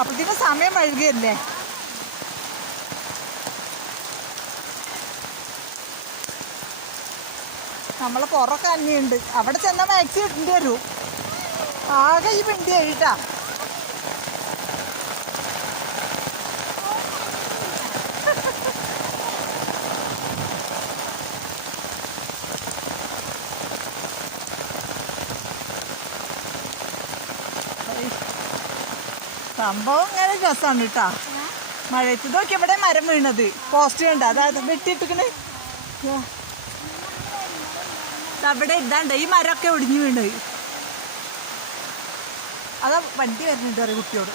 അപ്പത്തേക്കും സമയം വൈകിയല്ലേ? നമ്മളെ പുറമൊക്കെ അന്യുണ്ട് അവിടെ ചെന്നാൽ മാക്സി ഇടേണ്ടി വരൂ. ആകെ ഈ പിണ്ടി കഴിട്ടാ സംഭവം ഇങ്ങനെ രസമാണ് കേട്ടാ മഴയത്ത് നോക്കി ഇവിടെ മരം വീണത്. പോസ്റ്റ് കണ്ട. അതായത് വെട്ടിയിട്ടിക്കണ് അവിടെ ഇതാണ്ട്. ഈ മരമൊക്കെ ഒടിഞ്ഞു വീണത് അതാ വണ്ടി വരുന്നുണ്ട് പറയും കുട്ടിയോട്.